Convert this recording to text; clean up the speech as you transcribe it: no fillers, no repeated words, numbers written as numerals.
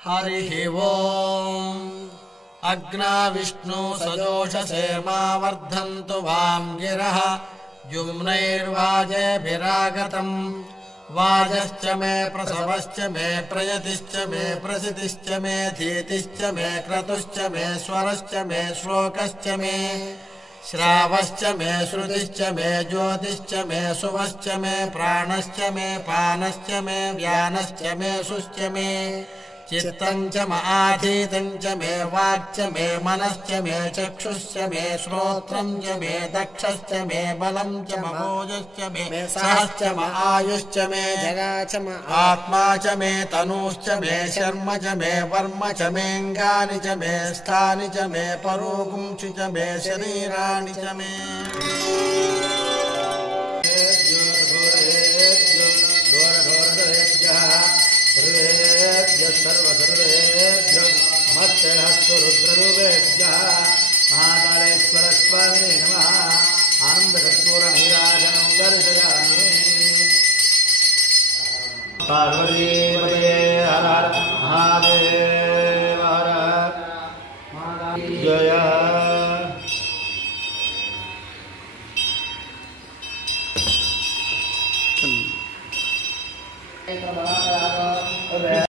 हरिः ओम् अग्ना विष्णु सजोषसे मा वर्धन्तु वां गिरः युम्नैर्वाजेभिरागतम् वाजश्च मे प्रसवश्च मे प्रयतिश्च मे प्रसितिश्च मे धीतिश्च मे क्रतुश्च मे स्वरश्च मे श्लोकश्च मे श्रावश्च मे श्रुतिश्च मे ज्योतिश्च मे सुवश्च मे प्राणश्च मे पानश्च मे व्यानश्च मे शुश्च मे चित्तम् च आधीतम् च मे वाक्च मे मनश्च मे चक्षुश्च मे श्रोत्रम् च मे दक्षश्च मे बलम् च महोजश्च मे सहश्च म आयुश्च मे जगा च म आत्मा च मे तनूश्च मे शर्म च मे वर्म च मेऽङ्गानि च मे स्थानि च मे परोगुंषि च मे शरीराणि च मे सर्वसर्वेभ्यो नमस्ते रुद्ररूपेभ्यः महाकालेश्वरस्वामिने नमः आनन्दकर्पूरनीराजनं दर्शयामि पार्वतीपतये हर हर महादेव हर जय